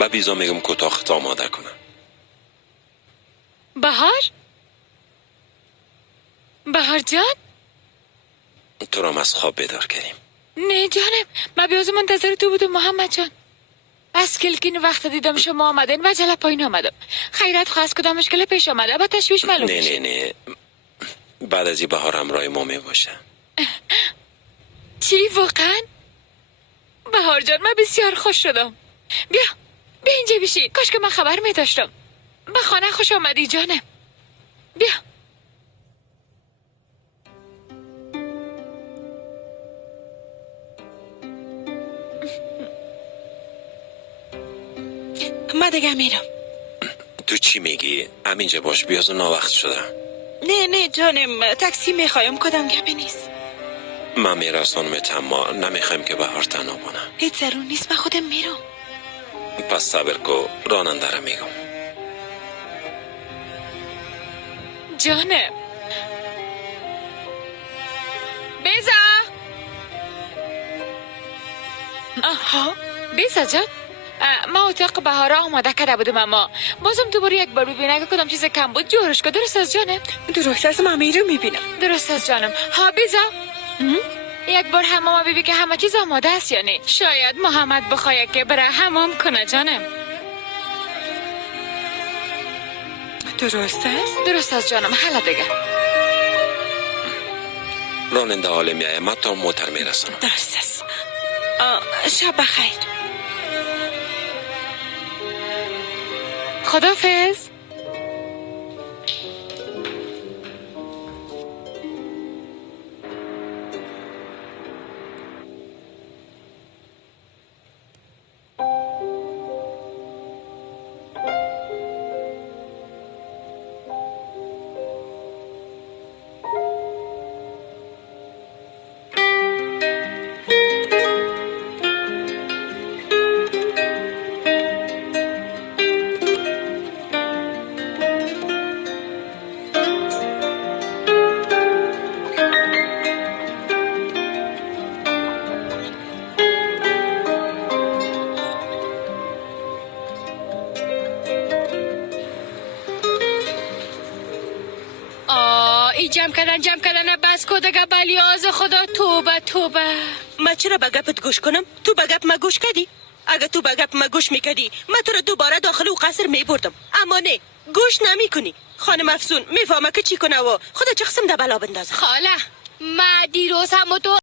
به بیزا میگم که اتاقت آماده کنه. بهار جان، تو را از خواب بیدار کردیم. نه جانم، من بیاز منتظر تو بودم محمد جان. از کلکین وقت دیدم شما آمدین و جله پایین آمدم. خیرت خواست کدام مشکل پیش آمده با تشویش معلوم نه میشه. نه بعد از این بهار همراه ما می باشه. چی واقعا؟ بهار جان، من بسیار خوش شدم. بیا اینجا بشی، کاش که من خبر می داشتم. به خانه خوش آمدی جانم. بیا. من دیگه میرم. تو چی میگی؟ همینجا باش، بیاز وقت شده. نه جانم، تاکسی میخوایم، کدام گپی نیست. من میرسانم، اما نمیخوایم که بهار تنها بونه. هیچ ضرور نیست، من خودم میرم. پس صبر کو، راننده را میگم. جانم بیزا. آها بیزا جان، ما اتاق بهاره آماده کرده بودم، اما بازم دوباره یک بار ببینه که کدام چیز کم بود جورش که. درست است جانم؟ درست است، من میرم میبینم. درست است جانم. ها بیزا، یک بار حمام ببین که همه چیز آماده است یا نه. شاید محمد بخواید که بره حمام کنه جانم. درست است؟ درست است جانم. حالا دیگه راننده حال میایه، من تا موتر میرسانم. درست است. شب بخیر. خداحافظ. جمع کردن بس کو دیگه. بلیاز خدا، توبه. من چرا به گپت گوش کنم؟ تو به گپ ما گوش کردی؟ اگه تو به گپ ما گوش میکردی من تو رو دوباره داخل او قصر میبردم، اما نه، گوش نمیکنی. خانم افسون میفهمه که چی کنه و خدا چه قسم ده بلا بندازه. خاله، ما دیروز هم تو